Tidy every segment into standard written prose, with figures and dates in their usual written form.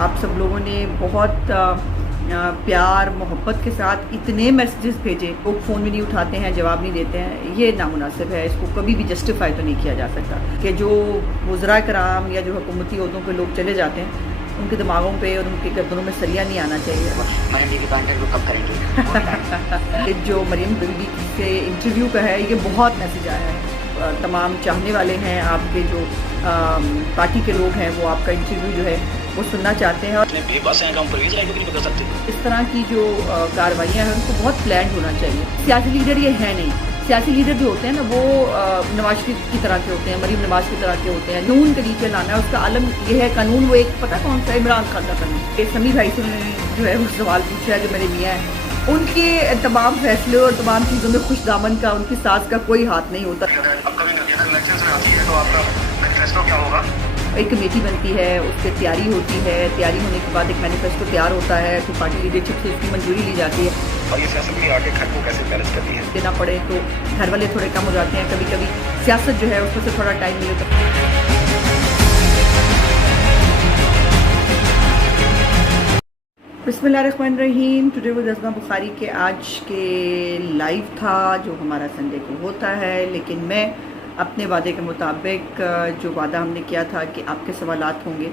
आप सब लोगों ने बहुत प्यार मोहब्बत के साथ इतने मैसेजेस भेजे, लोग फ़ोन भी नहीं उठाते हैं, जवाब नहीं देते हैं। ये नामुनासिब है, इसको कभी भी जस्टिफाई तो नहीं किया जा सकता कि जो वज़रा कराम या जो हुकूमती ओहदों पे लोग चले जाते हैं उनके दिमागों पे और उनके गर्दनों में सरिया नहीं आना चाहिए। कब करेंगे? जो मरियम बीबी से इंटरव्यू का है, ये बहुत मैसेज आया है। तमाम चाहने वाले हैं, आपके जो पार्टी के लोग हैं वो आपका इंटरव्यू जो है वो सुनना चाहते हैं। और इस तरह की जो कार्रवाइयाँ हैं उनको बहुत प्लान होना चाहिए। सियासी लीडर ये है नहीं, सियासी लीडर जो होते हैं ना वो नवाज शरीफ की तरह के होते हैं, मरीम नवाज की तरह के होते हैं। कानून के नीचे लाना है, उसका आलम ये है कानून, वो एक पता कौन सा, इमरान खान का कानून। समी भाई से उन्होंने जो है वो सवाल पूछा है, जो मेरे मियाँ हैं, उनके तमाम फैसले और तमाम चीज़ों में खुश दामन का, उनकी सास का कोई हाथ नहीं होता। एक कमेटी बनती है, उससे तैयारी होती है, तैयारी होने के बाद एक मैनिफेस्टो तैयार होता है, फिर पार्टी लीडरशिप से उसकी मंजूरी ली जाती है। और ये सियासत भी आके घर को कैसे मैनेज करती है? देना पड़े तो घर वाले थोड़े कम हो जाते हैं, कभी कभी सियासत जो है उसमें से थोड़ा टाइम नहीं होता। बिस्मिल्लाहिर्रहमानिर्रहीम। टुडे वो जज्बा बुखारी के आज के लाइव था जो हमारा संडे को होता है, लेकिन मैं अपने वादे के मुताबिक, जो वादा हमने किया था कि आपके सवालात होंगे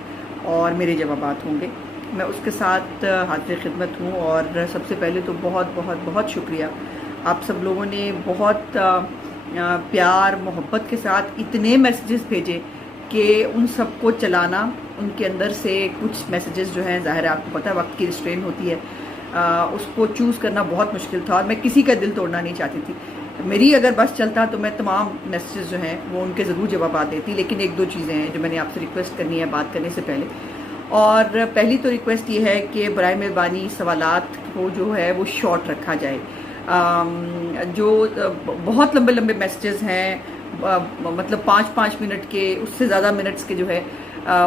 और मेरे जवाबात होंगे, मैं उसके साथ हाजिर खिदमत हूँ। और सबसे पहले तो बहुत बहुत बहुत शुक्रिया, आप सब लोगों ने बहुत प्यार मोहब्बत के साथ इतने मैसेजेस भेजे कि उन सबको चलाना, उनके अंदर से कुछ मैसेजेस जो हैं, ज़ाहिर है आपको पता है वक्त की रिस्ट्रेन होती है, उसको चूज़ करना बहुत मुश्किल था और मैं किसी का दिल तोड़ना नहीं चाहती थी। मेरी अगर बस चलता तो मैं तमाम मैसेजेस जो हैं वो उनके ज़रूर जवाब देती, लेकिन एक दो चीज़ें हैं जो मैंने आपसे रिक्वेस्ट करनी है बात करने से पहले। और पहली तो रिक्वेस्ट ये है कि बराए मेहरबानी सवालात को जो है वो शॉर्ट रखा जाए। जो बहुत लंबे लंबे मैसेजेस हैं, मतलब 5-5 मिनट के, उससे ज़्यादा मिनट्स के जो है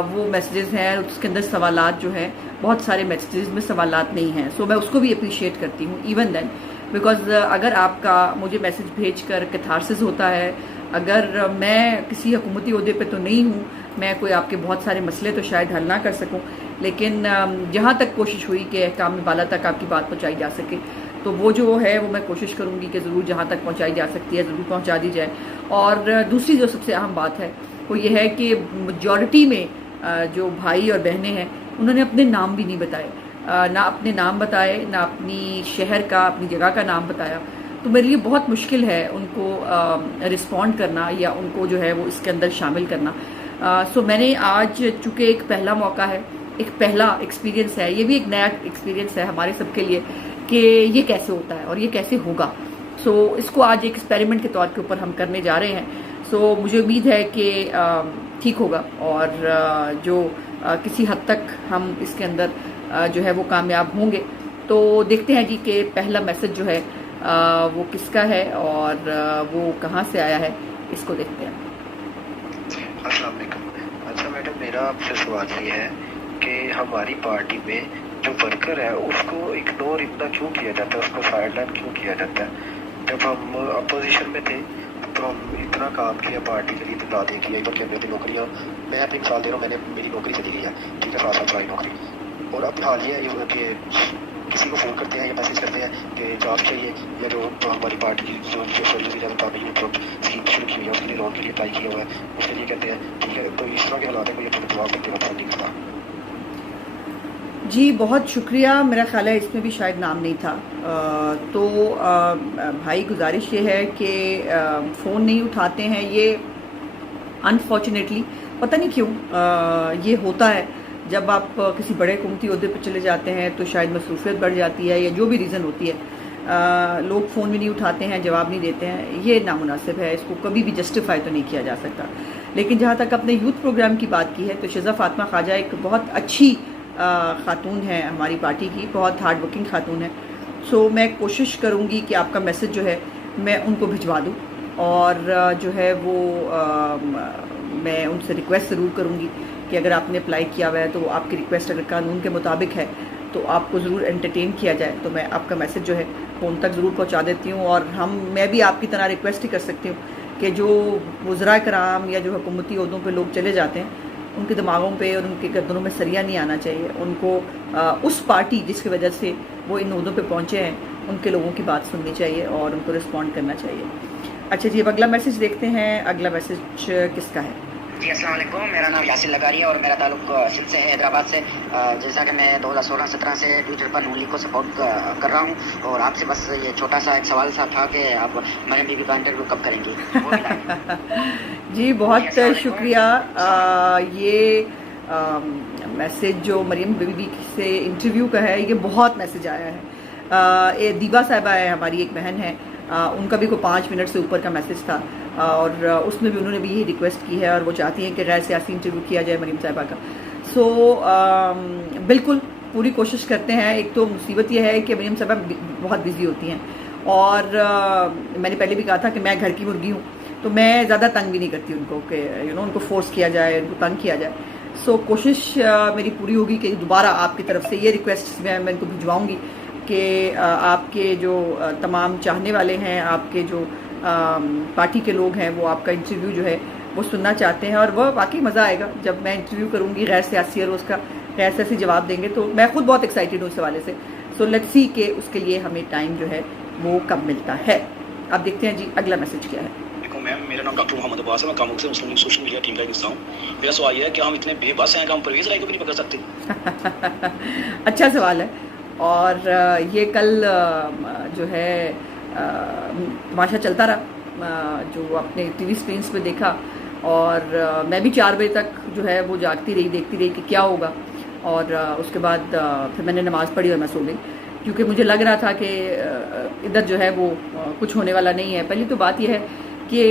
वो मैसेजेस हैं, उसके अंदर सवालात जो हैं, बहुत सारे मैसेजेस में सवालात नहीं हैं। सो मैं उसको भी अप्रिशिएट करती हूँ इवन देन, बिकॉज अगर आपका मुझे मैसेज भेज कर कैथारसिस होता है, अगर मैं किसी हुकूमती ओहदे पे तो नहीं हूँ, मैं कोई आपके बहुत सारे मसले तो शायद हल ना कर सकूँ, लेकिन जहाँ तक कोशिश हुई कि अहकाम बाला तक आपकी बात पहुँचाई जा सके, तो वो जो है वो मैं कोशिश करूँगी कि ज़रूर जहाँ तक पहुँचाई जा सकती है ज़रूर पहुँचा दी जाए। और दूसरी जो सबसे अहम बात है वो ये है कि मेजॉरिटी में जो भाई और बहनें हैं उन्होंने अपने नाम भी नहीं बताए, ना अपने नाम बताए, ना अपनी शहर का, अपनी जगह का नाम बताया। तो मेरे लिए बहुत मुश्किल है उनको रिस्पॉन्ड करना या उनको जो है वो इसके अंदर शामिल करना। सो मैंने आज, चूँकि एक पहला मौका है, एक पहला एक्सपीरियंस है, ये भी एक नया एक्सपीरियंस है हमारे सबके लिए कि ये कैसे होता है और ये कैसे होगा। सो इसको आज एक एक्सपेरिमेंट के तौर के ऊपर हम करने जा रहे हैं। सो मुझे उम्मीद है कि ठीक होगा और जो किसी हद तक हम इसके अंदर जो है वो कामयाब होंगे। तो देखते हैं जी कि पहला मैसेज जो है वो किसका है और वो कहाँ से आया है, इसको देखते हैं। अस्सलाम वालेकुम। अच्छा मैडम, मेरा आपसे सवाल ये है कि हमारी पार्टी में जो वर्कर है उसको इग्नोर इतना क्यों किया जाता है, उसको साइडलाइन क्यों किया जाता है? जब हम अपोजिशन में थे तो हम इतना काम किया पार्टी के लिए, तो वादे किए, तो कहते थे नौकरियाँ, मैं अपनी मिसाल दे रहा हूँ, मैंने मेरी नौकरी चली गई है, ठीक है, 7 साल पुरानी नौकरी, और अब हाल ये है कि किसी को फ़ोन करते हैं या मैसेज करते हैं कि जॉब चाहिए, या जो हमारी पार्टी की जो सर्विस स्कीम शुरू की हुई है उसके लिए लोन के लिए अप्लाई किया हुआ है, उसके लिए कहते हैं ठीक है। तो इस तरह के हालात है, कोई अपना जवाब देते वक्त नहीं करता। जी बहुत शुक्रिया, मेरा ख्याल है इसमें भी शायद नाम नहीं था। तो भाई गुजारिश ये है कि फ़ोन नहीं उठाते हैं, ये अनफॉर्चुनेटली पता नहीं क्यों ये होता है। जब आप किसी बड़े हुकूमती ओहदे पर चले जाते हैं तो शायद मसरूफियत बढ़ जाती है या जो भी रीज़न होती है, लोग फ़ोन भी नहीं उठाते हैं, जवाब नहीं देते हैं। ये नामुनासिब है, इसको कभी भी जस्टिफाई तो नहीं किया जा सकता। लेकिन जहाँ तक अपने यूथ प्रोग्राम की बात की है तो शिज़ा फ़ातिमा ख्वाजा एक बहुत अच्छी ख़ातून है हमारी पार्टी की, बहुत हार्ड वर्किंग ख़ातून है। सो मैं कोशिश करूँगी कि आपका मैसेज जो है मैं उनको भिजवा दूँ और जो है वो मैं उनसे रिक्वेस्ट ज़रूर करूँगी कि अगर आपने अप्लाई किया हुआ है तो आपकी रिक्वेस्ट अगर कानून के मुताबिक है तो आपको ज़रूर एंटरटेन किया जाए। तो मैं आपका मैसेज जो है वो उन तक ज़रूर पहुँचा देती हूँ। और मैं भी आपकी तरह रिक्वेस्ट ही कर सकती हूँ कि जो वज़रा कराम या जो हुकूमती ओहदों पे लोग चले जाते हैं उनके दिमागों पे और उनके गर्दनों में सरिया नहीं आना चाहिए। उनको उस पार्टी जिसकी वजह से वो इन ओहदों पे पहुँचे हैं उनके लोगों की बात सुननी चाहिए और उनको रिस्पॉन्ड करना चाहिए। अच्छा जी, अब अगला मैसेज देखते हैं। अगला मैसेज किसका है? जी अस्सलाम वालेकुम, मेरा नाम यासिर लगारी है और मेरा ताल्लुक सिंध से है, हैदराबाद से। जैसा कि मैं 2016-17 से ट्विटर पर नून लीग को सपोर्ट कर रहा हूँ और आपसे बस ये छोटा सा एक सवाल सा था कि आप मरियम बीबी का इंटरव्यू कब करेंगी? जी बहुत शुक्रिया। ये मैसेज जो मरियम बीबी से इंटरव्यू का है, ये बहुत मैसेज आया है। ये दीबा साहिबा है, हमारी एक बहन है, उनका भी कोई 5 मिनट से ऊपर का मैसेज था और उसमें भी उन्होंने भी यही रिक्वेस्ट की है और वो चाहती हैं कि गैर सियासी इंटरव्यू किया जाए मरीम साहिबा का। सो बिल्कुल पूरी कोशिश करते हैं। एक तो मुसीबत ये है कि मरीम साहिबा बहुत बिजी होती हैं और मैंने पहले भी कहा था कि मैं घर की मुर्गी हूँ, तो मैं ज़्यादा तंग भी नहीं करती उनको कि उनको फोर्स किया जाए, उनको तंग किया जाए। सो कोशिश मेरी पूरी होगी कि दोबारा आपकी तरफ से ये रिक्वेस्ट मैं इनको भिजवाऊँगी कि आपके जो तमाम चाहने वाले हैं, आपके जो पार्टी के लोग हैं, वो आपका इंटरव्यू जो है वो सुनना चाहते हैं और वह वाकई मज़ा आएगा जब मैं इंटरव्यू करूँगी गैर सियासी और उसका गैर सियासी जवाब देंगे। तो मैं खुद बहुत एक्साइटेड हूँ इस हवाले से। सो लेट्स सी कि उसके लिए हमें टाइम जो है वो कब मिलता है। अब देखते हैं जी अगला मैसेज क्या है। मैम, मेरा नाम डॉक्टर मोहम्मद अब्बास है, मैं कामुक से मुस्लिम लीग सोशल मीडिया टीम का हिस्सा हूँ। मेरा सवाल यह है कि हम इतने बेबस हैं कि हम परवेज़ इलाही को भी नहीं पकड़ सकते? अच्छा सवाल है। और ये कल जो है तमाशा चलता रहा, जो अपने टीवी स्क्रीन्स पे देखा और मैं भी 4 बजे तक जो है वो जागती रही, देखती रही कि क्या होगा। और उसके बाद फिर मैंने नमाज़ पढ़ी और मैं सो गई, क्योंकि मुझे लग रहा था कि इधर जो है वो कुछ होने वाला नहीं है। पहली तो बात यह है कि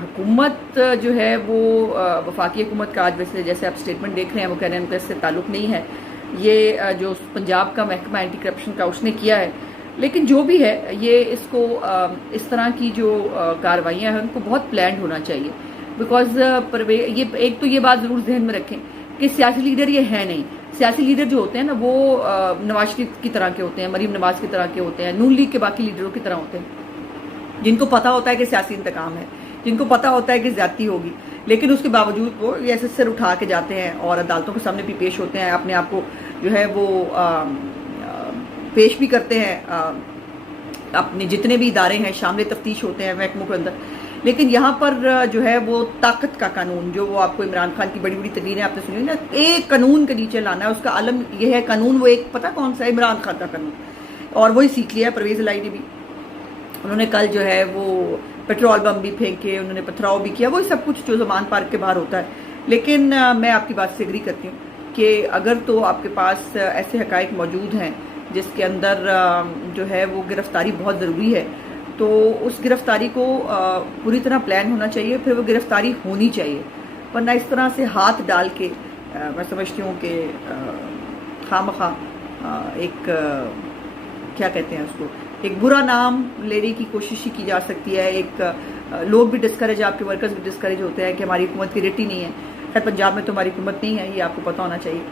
हुकूमत जो है वो वफाकी हुकूमत का आज वैसे जैसे आप स्टेटमेंट देख रहे हैं वो कह रहे हैं उनका इससे ताल्लुक़ नहीं है। ये जो पंजाब का महकमा एंटी करप्शन का उसने किया है, लेकिन जो भी है ये इसको इस तरह की जो कार्रवाइयाँ हैं उनको बहुत प्लान्ड होना चाहिए। बिकॉज ये एक तो ये बात ज़रूर जहन में रखें कि सियासी लीडर ये है नहीं। सियासी लीडर जो होते हैं ना वो नवाज शरीफ की तरह के होते हैं, मरीम नवाज की तरह के होते हैं, नून लीग के बाकी लीडरों की तरह होते हैं, जिनको पता होता है कि सियासी इंतकाम है, जिनको पता होता है कि ज्यादती होगी, लेकिन उसके बावजूद वो ऐसे सिर उठा के जाते हैं और अदालतों के सामने भी पेश होते हैं, अपने आप को जो है वो पेश भी करते हैं। अपने जितने भी इदारे हैं शामिल तफ्तीश होते हैं महकमों के अंदर। लेकिन यहाँ पर जो है वो ताकत का कानून, जो वो आपको इमरान खान की बड़ी बड़ी तकरीरें आपने सुनी ना, एक कानून के नीचे लाना है। उसका आलम यह है कानून, वो एक पता कौन सा है, इमरान खान का कानून, और वही सीख लिया है परवेज़ इलाही ने भी। उन्होंने कल जो है वो पेट्रोल बम भी फेंके, उन्होंने पथराव भी किया, वही सब कुछ जो ज़मान पार्क के बाहर होता है। लेकिन मैं आपकी बात से एग्री करती हूँ कि अगर तो आपके पास ऐसे हक़ाइक़ मौजूद हैं जिसके अंदर जो है वो गिरफ्तारी बहुत ज़रूरी है, तो उस गिरफ्तारी को पूरी तरह प्लान होना चाहिए, फिर वो गिरफ्तारी होनी चाहिए। वरना इस तरह से हाथ डाल के मैं समझती हूँ कि खामखा एक क्या कहते हैं उसको, एक बुरा नाम लेने की कोशिश ही की जा सकती है। एक लोग भी डिस्करेज, आपके वर्कर्स भी डिस्करेज होते हैं कि हमारी हुकूमत की रेट ही नहीं है। खैर पंजाब में तो हमारी हुकूमत नहीं है, ये आपको पता होना चाहिए।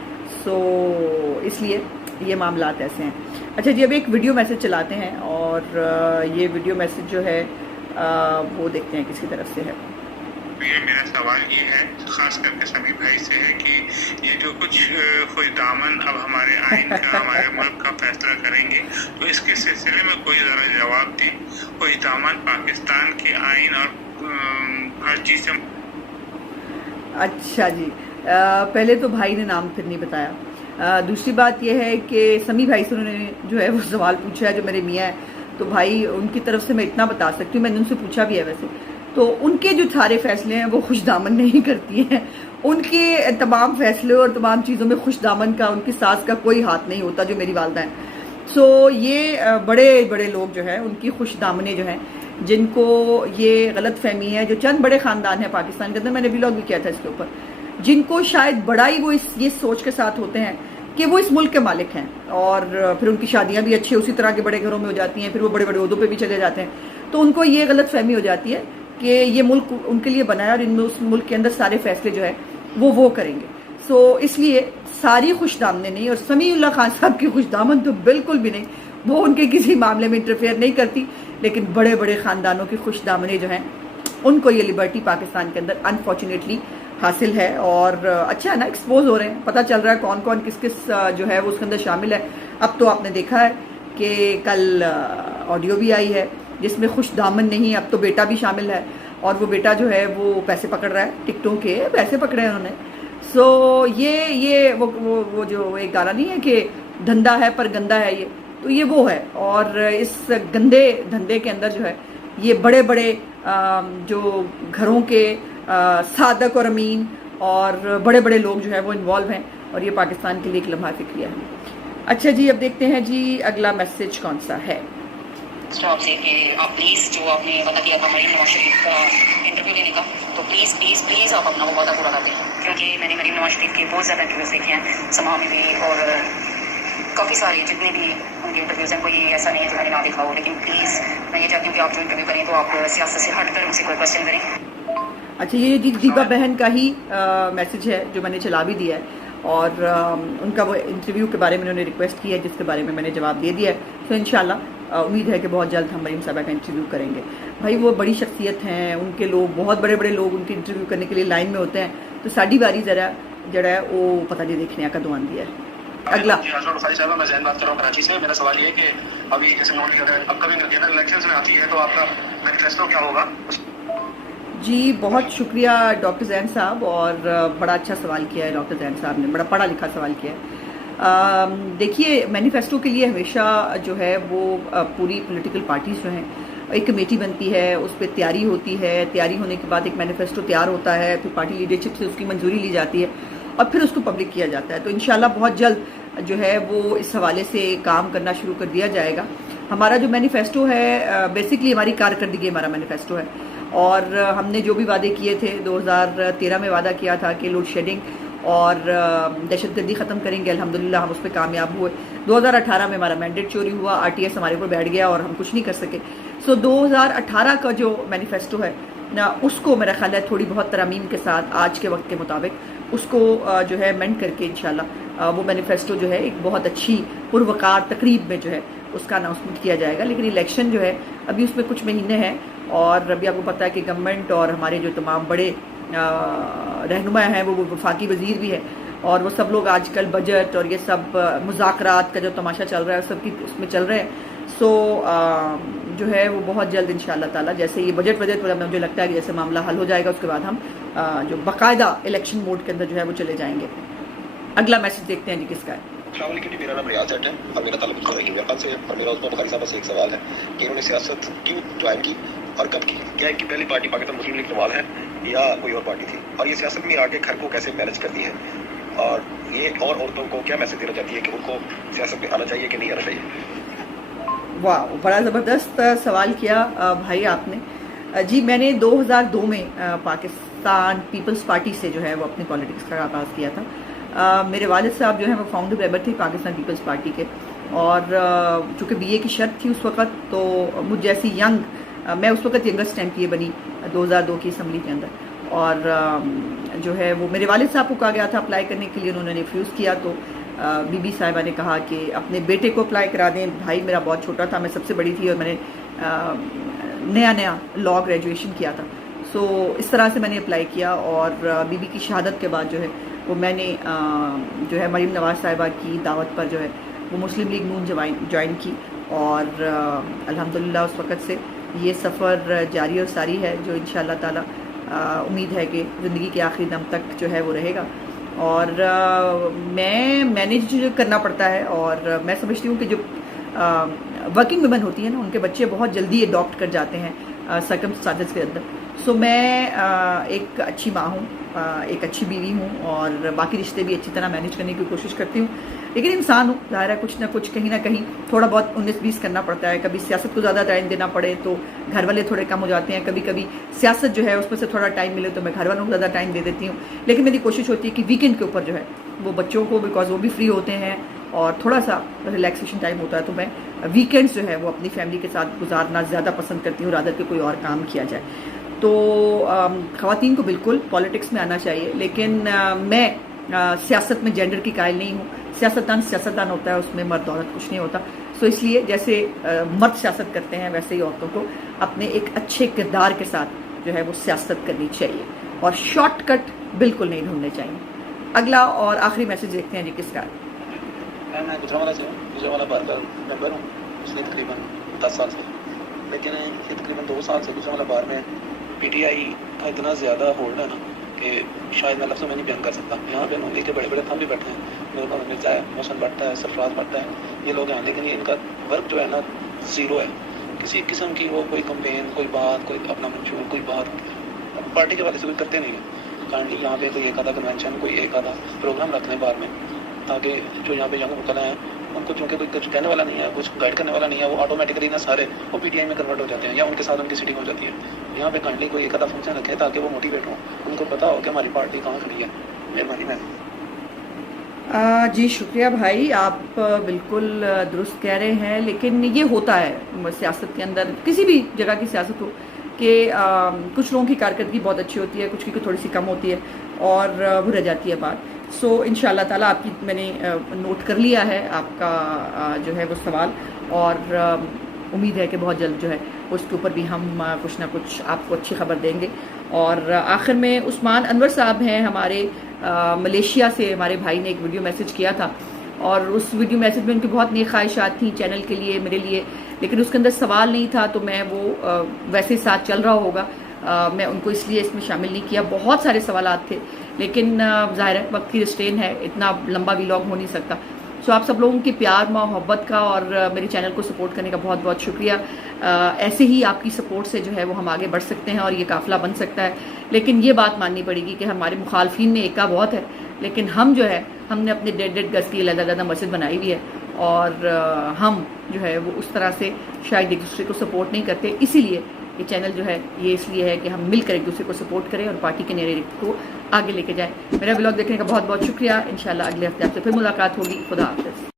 सो इसलिए ये मामलात ऐसे हैं। अच्छा जी, अब एक वीडियो मैसेज चलाते हैं और ये वीडियो मैसेज जो है वो देखते हैं किसकी तरफ से है। ये मेरा सवाल ये है, खास करके सभी भाई से है कि ये जो कुछ खुशदामन अब हमारे आइन का हमारे मुल्क का फैसला करेंगे, तो इसके सिलसिले में कोई ज़रा जवाब दें। खुशदामन पाकिस्तान के आइन और हर चीज़ से। अच्छा जी, पहले तो भाई ने नाम फिर नहीं बताया। दूसरी बात यह है कि समी भाई से उन्होंने जो है वो सवाल पूछा है जो मेरे मियाँ है, तो भाई उनकी तरफ से मैं इतना बता सकती हूँ, मैंने उनसे पूछा भी है वैसे, तो उनके जो सारे फैसले हैं वो खुशदामन नहीं करती हैं। उनके तमाम फैसले और तमाम चीज़ों में खुशदामन का, उनकी सास का कोई हाथ नहीं होता, जो मेरी वालदा हैं। सो ये बड़े बड़े लोग जो हैं उनकी खुशदामने जो हैं, जिनको ये गलत फहमी है, जो चंद बड़े ख़ानदान हैं पाकिस्तान के अंदर, मैंने व्लॉग भी किया था इसके ऊपर, जिनको शायद बड़ा ही वो ये सोच के साथ होते हैं कि वो इस मुल्क के मालिक हैं, और फिर उनकी शादियां भी अच्छी उसी तरह के बड़े घरों में हो जाती हैं, फिर वो बड़े बड़े ओहदों पे भी चले जाते हैं, तो उनको ये गलत फहमी हो जाती है कि ये मुल्क उनके लिए बना है और इनमें उस मुल्क के अंदर सारे फैसले जो है वो करेंगे। सो इसलिए सारी खुशदामने नहीं, और समीउल्लाह खान साहब की खुशदामन तो बिल्कुल भी नहीं, वो उनके किसी मामले में इंटरफेयर नहीं करती, लेकिन बड़े बड़े ख़ानदानों की खुशदामने जो हैं उनको ये लिबर्टी पाकिस्तान के अंदर अनफॉर्चुनेटली हासिल है और अच्छा है ना, एक्सपोज हो रहे हैं, पता चल रहा है कौन कौन किस किस जो है वो उसके अंदर शामिल है। अब तो आपने देखा है कि कल ऑडियो भी आई है जिसमें खुश दामन नहीं, अब तो बेटा भी शामिल है और वो बेटा जो है वो पैसे पकड़ रहा है, टिकटों के पैसे पकड़े हैं उन्होंने। सो ये वो जो एक गाना नहीं है कि धंधा है पर गंदा है ये, तो ये वो है। और इस गंदे धंधे के अंदर जो है ये बड़े बड़े जो घरों के सादक और अमीन और बड़े बड़े लोग जो है वो इन्वॉल्व हैं और ये पाकिस्तान के लिए एक लम्हा फिक्रिया है। अच्छा जी, अब देखते हैं जी अगला मैसेज कौन सा है। तो आपसे कि आप प्लीज़ जो आपने वादा किया था मरीम नवाज शरीफ का इंटरव्यू लेने का, तो प्लीज़ प्लीज़ प्लीज़ आप अपना वो वादा पूरा कर दें, क्योंकि मैंने मरीम नवाज शरीफ के बहुत ज़्यादा इंटरव्यूज़ देखे हैं समा में भी और काफ़ी सारे जितने भी उनके इंटरव्यूज़ हैं, कोई ऐसा नहीं है जो मैंने ना देखा हो। लेकिन प्लीज़ मैं ये चाहती हूँ कि आप जो इंटरव्यू करें तो आप सियासत से हट कर उनसे कोई क्वेश्चन करें। अच्छा, ये दीपा बहन का ही मैसेज है जो मैंने चला भी दिया है और उनका वो इंटरव्यू के बारे में उन्होंने रिक्वेस्ट की है जिसके बारे में मैंने जवाब दे दिया है। तो इंशाल्लाह उम्मीद है कि बहुत जल्द हम मरीम साहबा का इंटरव्यू करेंगे। भाई वो बड़ी शख्सियत हैं, उनके लोग बहुत बड़े बड़े लोग उनके इंटरव्यू करने के लिए लाइन में होते हैं, तो साड़ी बारी जरा जड़ा है वो पता नहीं देखने का दुआन दिया है। अगला मैं जैन बात कर रहा हूँ कराची से। मेरा सवाल ये है कि अभी जैसे अपकमिंग जनरल इलेक्शंस में आती है तो आपका मैनिफेस्टो क्या होगा? जी बहुत शुक्रिया डॉक्टर जैन साहब, और बड़ा अच्छा सवाल किया है डॉक्टर जैन साहब ने, बड़ा पढ़ा लिखा सवाल किया है। देखिए, मैनिफेस्टो के लिए हमेशा जो है वो पूरी पॉलिटिकल पार्टीज जो हैं एक कमेटी बनती है, उस पर तैयारी होती है, तैयारी होने के बाद एक मैनिफेस्टो तैयार होता है, फिर पार्टी लीडरशिप से उसकी मंजूरी ली जाती है और फिर उसको पब्लिक किया जाता है। तो इंशाल्लाह बहुत जल्द जो है वो इस हवाले से काम करना शुरू कर दिया जाएगा। हमारा जो मैनिफेस्टो है बेसिकली हमारी कारकर्दगी हमारा मैनिफेस्टो है, और हमने जो भी वादे किए थे 2013 में वादा किया था कि लोड शेडिंग और दहशतगर्दी ख़त्म करेंगे, अल्हम्दुलिल्लाह हम उस पर कामयाब हुए। 2018 में हमारा मैंडेट चोरी हुआ, आरटीएस हमारे ऊपर बैठ गया और हम कुछ नहीं कर सके। सो 2018 का जो मैनिफेस्टो है ना, उसको मेरा ख्याल है थोड़ी बहुत तरमीम के साथ आज के वक्त के मुताबिक उसको जो है मेंड करके इंशाल्लाह वो मैनिफेस्टो जो है एक बहुत अच्छी पुरवकार तकरीब में जो है उसका अनाउंसमेंट किया जाएगा। लेकिन इलेक्शन जो है अभी उसमें कुछ महीने हैं और अभी आपको पता है कि गवर्नमेंट और हमारे जो तमाम बड़े रहनुमा हैं वो वफाकी वजीर भी है और वो सब लोग आजकल बजट और ये सब मुज़ाकरात का जो तमाशा चल रहा है सब की उसमें चल रहे हैं। सो जो है वो बहुत जल्द इंशाअल्लाह ताला जैसे ये बजट मुझे लगता है कि जैसे मामला हल हो जाएगा उसके बाद हम जो बाकायदा इलेक्शन मोड के अंदर जो है वो चले जाएंगे। अगला मैसेज देखते हैं जी किसका है। मेरा नाम रियाज जट है और मेरा ताल्लुक इंडिया खान से, और मेरा उस्मान बुखारी साहब से एक सवाल है कि इन्होंने सियासत क्यों ज्वाइन की और कब की? क्या इनकी पहली पार्टी पाकिस्तान मुस्लिम लीग नवाज है या कोई और पार्टी थी? और ये सियासत में आके घर को कैसे मैनेज करती है? और ये और औरतों को क्या मैसेज देना चाहती है कि उनको सियासत में आना चाहिए कि नहीं आना चाहिए? वाह, बड़ा ज़बरदस्त सवाल किया भाई आपने। जी मैंने 2002 में पाकिस्तान पीपल्स पार्टी से जो है वो अपनी पॉलिटिक्स का आगाज़ किया था। मेरे वालिद साहब जो है वो फाउंडर मेंबर थे पाकिस्तान पीपल्स पार्टी के, और चूँकि बीए की शर्त थी उस वक़्त, तो मुझ जैसी यंग मैं उस वक़्त यंगेस्ट MP बनी 2002 की असम्बली के अंदर, और जो है वो मेरे वालिद साहब को कहा गया था अप्लाई करने के लिए, उन्होंने रिफ्यूज़ किया। तो बीबी साहिबा ने कहा कि अपने बेटे को अप्लाई करा दें। भाई मेरा बहुत छोटा था, मैं सबसे बड़ी थी और मैंने नया लॉ ग्रेजुएशन किया था। सो इस तरह से मैंने अप्लाई किया और बीबी की शहादत के बाद जो है वो मैंने जो है मरीम नवाज साहिबा की दावत पर जो है वो मुस्लिम लीग नून ज्वाइन की, और अल्हम्दुलिल्लाह उस वक़्त से ये सफ़र जारी और सारी है जो इंशाअल्लाह ताला उम्मीद है कि ज़िंदगी के आखिरी दम तक जो है वो रहेगा। और मैं मैनेज करना पड़ता है, और मैं समझती हूँ कि जो वर्किंग वुमेन होती है ना उनके बच्चे बहुत जल्दी अडॉप्ट कर जाते हैं सर्कमस्टेंसेस के अंदर। सो मैं एक अच्छी माँ हूँ, एक अच्छी बीवी हूँ और बाकी रिश्ते भी अच्छी तरह मैनेज करने की कोशिश करती हूँ। लेकिन इंसान हूँ, ज़ाहिर है कुछ ना कुछ कहीं ना कहीं थोड़ा बहुत 19-20 करना पड़ता है। कभी सियासत को ज़्यादा टाइम देना पड़े तो घर वाले थोड़े कम हो जाते हैं, कभी कभी सियासत जो है उसमें से थोड़ा टाइम मिले तो मैं घर वालों को ज़्यादा टाइम दे देती हूँ। लेकिन मेरी कोशिश होती है कि वीकेंड के ऊपर जो है वो बच्चों को, बिकॉज वो भी फ्री होते हैं और थोड़ा सा रिलैक्सेशन टाइम होता है, तो मैं वीकेंड्स जो है वो अपनी फैमिली के साथ गुजारना ज़्यादा पसंद करती हूँ रादर के कोई और काम किया जाए। तो ख़वातीन को बिल्कुल पॉलिटिक्स में आना चाहिए, लेकिन मैं सियासत में जेंडर की कायल नहीं हूँ। सियासतदान होता है, उसमें मर्द औरत कुछ नहीं होता। सो इसलिए जैसे मर्द सियासत करते हैं वैसे ही औरतों को अपने एक अच्छे किरदार के साथ जो है वो सियासत करनी चाहिए। और शॉर्टकट बिल्कुल नहीं ढूंढने चाहिए। अगला और आखिरी मैसेज देखते हैं जी किसका। मैं गुजरावाला से हूँ, गुजरावाला बार बार मेंबर हूँ पिछले तकरीबन 10 साल से, लेकिन ये तकरीबन 2 साल से गुजरावाला बार में पीटीआई का इतना ज़्यादा होल्ड है ना कि शायद मैं लफ्ज़ों में नहीं बयान कर सकता। यहाँ पे नूली के बड़े बड़े थम भी बैठे हैं, मेरे को मिर्जा है, मोहसन भट्ट है, सरफराज भट्ट है, ये लोग हैं, लेकिन ये इनका वर्क जो है ना ज़ीरो है। किसी किस्म की वो कोई कंपेन, कोई बात, कोई अपना मंशूर, कोई बात पार्टी के वाले से कोई करते नहीं है। काइंडली यहाँ पे कोई एक आधा कन्वेंशन, कोई एक आधा प्रोग्राम रख लें बार में, ताकि जो यहाँ पे यंग वकला हैं उनको चूँकि कोई कुछ कहने वाला नहीं है, कुछ गाइड करने वाला नहीं है, वो ऑटोमेटिकली ना सारे वो पीटीआई में कन्वर्ट हो जाते हैं या उनके साथ उनकी सीटिंग हो जाती है। यहाँ पे काइंडली कोई एक आधा फंक्शन रखें ताकि वो मोटिवेट हो, उनको पता हो कि हमारी पार्टी कहाँ खड़ी है। मेहरबानी मैम। जी शुक्रिया भाई, आप बिल्कुल दुरुस्त कह रहे हैं, लेकिन ये होता है सियासत के अंदर, किसी भी जगह की सियासत हो कि कुछ लोगों की कारकर्दगी बहुत अच्छी होती है, कुछ की थोड़ी सी कम होती है और वो रह जाती है बात। सो इंशाल्लाह ताला आपकी मैंने नोट कर लिया है आपका जो है वो सवाल, और उम्मीद है कि बहुत जल्द जो है उसके ऊपर भी हम कुछ ना कुछ आपको अच्छी खबर देंगे। और आखिर में उस्मान अनवर साहब हैं हमारे मलेशिया से, हमारे भाई ने एक वीडियो मैसेज किया था और उस वीडियो मैसेज में उनकी बहुत नेक ख्वाहिशात थी चैनल के लिए, मेरे लिए, लेकिन उसके अंदर सवाल नहीं था, तो मैं वो वैसे साथ चल रहा होगा, मैं उनको इसलिए इसमें शामिल नहीं किया। बहुत सारे सवालात थे, लेकिन ज़ाहिर है वक्त की रिस्ट्रेन है, इतना लंबा व्लॉग हो नहीं सकता। सो आप सब लोगों की प्यार मोहब्बत का और मेरे चैनल को सपोर्ट करने का बहुत बहुत शुक्रिया। ऐसे ही आपकी सपोर्ट से जो है वो हम आगे बढ़ सकते हैं और ये काफ़िला बन सकता है। लेकिन ये बात माननी पड़ेगी कि हमारे मुखालफिन में एका बहुत है, लेकिन हम जो है हमने अपने 1.5 गज की ज़्यादा मस्जिद बनाई हुई है और हम जो है वो उस तरह से शायद एक दूसरे को सपोर्ट नहीं करते। इसीलिए ये चैनल जो है ये इसलिए है कि हम मिलकर एक दूसरे को सपोर्ट करें और पार्टी के नैरेटिव को आगे लेके जाएं। मेरा व्लॉग देखने का बहुत बहुत शुक्रिया। इंशाल्लाह अगले हफ्ते आपसे फिर मुलाकात होगी। खुदा हाफिज़।